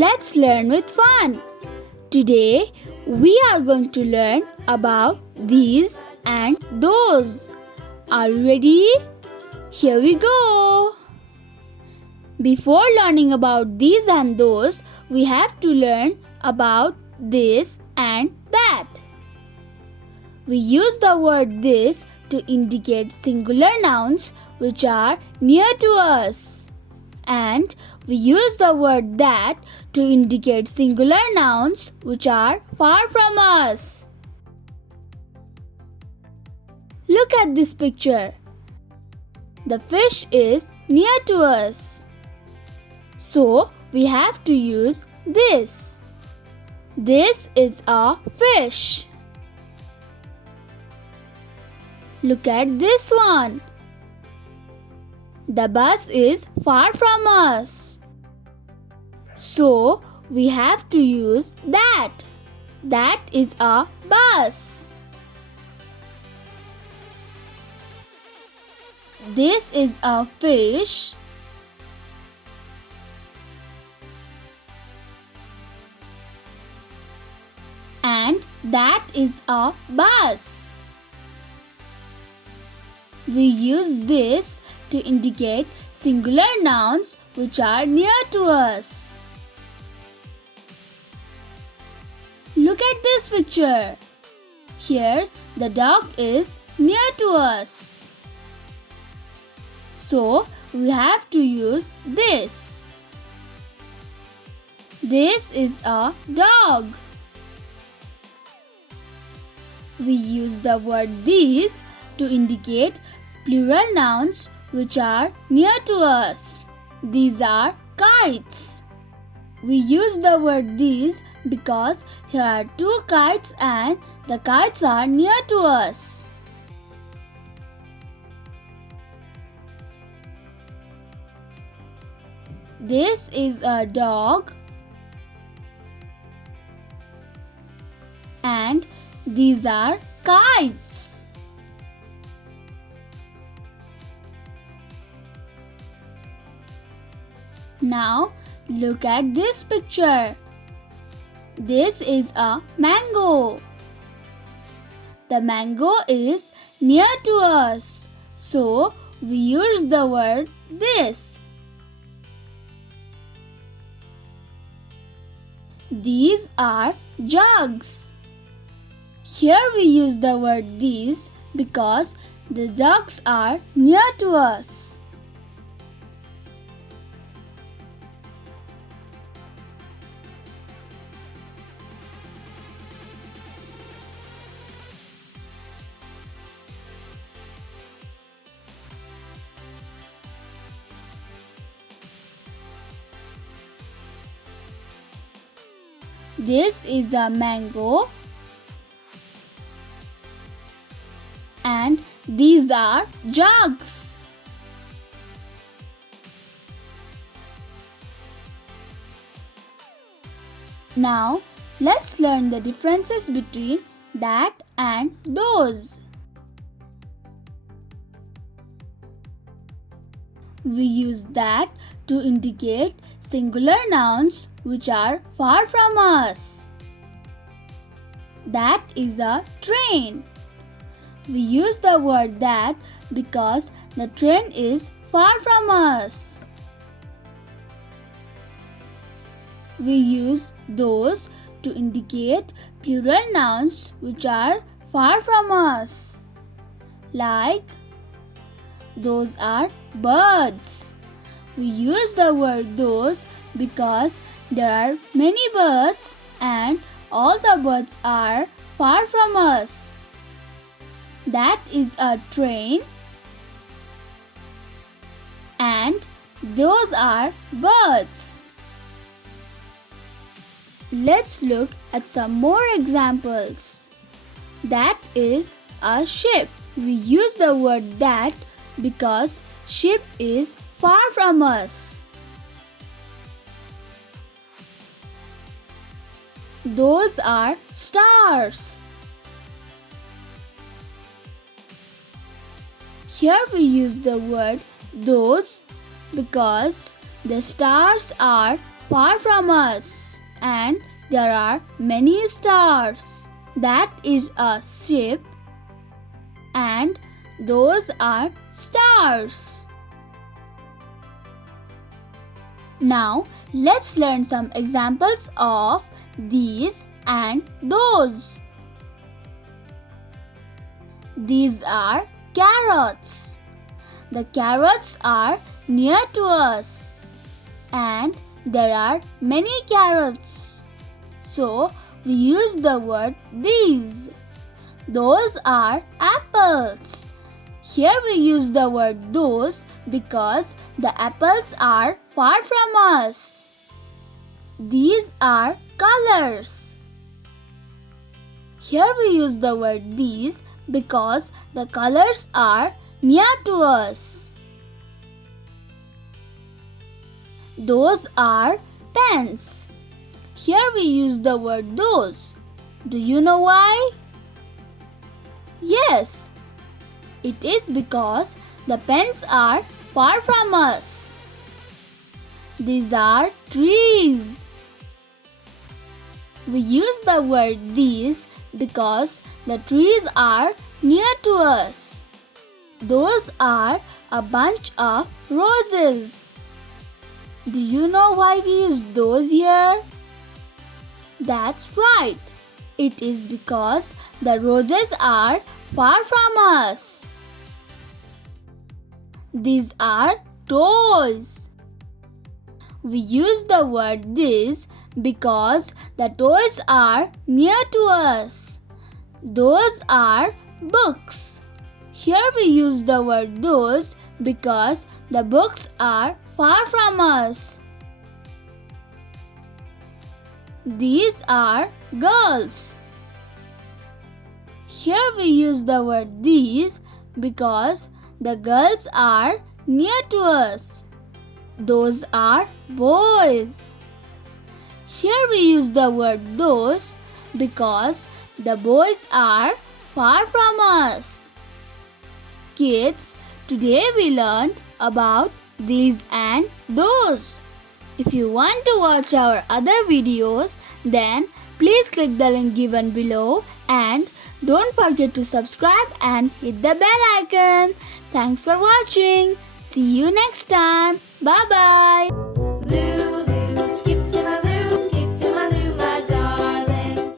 Let's learn with fun. Today we are going to learn about these and those. Are you ready? Here we go. Before learning about these and those, we have to learn about this and that. We use the word this to indicate singular nouns which are near to us. And we use the word that to indicate singular nouns which are far from us. Look at this picture. The fish is near to us. So we have to use this. This is a fish. Look at this one. The bus is far from us. So we have to use that. That is a bus. This is a fish. And that is a bus. We use this to indicate singular nouns which are near to us. Look at this picture. Here the dog is near to us. So we have to use this. This is a dog. We use the word these to indicate plural nouns which are near to us. These are kites. We use the word these because here are two kites and the kites are near to us. This is a dog and these are kites. Now look at this picture. This is a mango. The mango is near to us. So we use the word this. These are jugs. Here we use the word these because the jugs are near to us. This is a mango and these are jugs. Now let's learn the differences between that and those. We use that to indicate singular nouns which are far from us. That is a train. We use the word that because the train is far from us. We use those to indicate plural nouns which are far from us. Like those are birds. We use the word those because there are many birds and all the birds are far from us. That is a train and those are birds. Let's look at some more examples. That is a ship. We use the word that because ship is far from us. Those are stars. Here we use the word those because the stars are far from us, and there are many stars. That is a ship, and those are stars. Now, let's learn some examples of these and those. These are carrots. The carrots are near to us, and there are many carrots. So, we use the word these. Those are apples. Here we use the word those because the apples are far from us. These are colors. Here we use the word these because the colors are near to us. Those are pens. Here we use the word those. Do you know why? Yes, it is because the pens are far from us. These are trees. We use the word these because the trees are near to us. Those are a bunch of roses. Do you know why we use those here? That's right. It is because the roses are far from us. These are toys. We use the word these because the toys are near to us. Those are books. Here we use the word those because the books are far from us. These are girls. Here we use the word these because the girls are near to us. Those are boys. Here we use the word those because the boys are far from us. Kids, today we learned about these and those. If you want to watch our other videos, then please click the link given below and don't forget to subscribe and hit the bell icon. Thanks for watching. See you next time. Bye bye.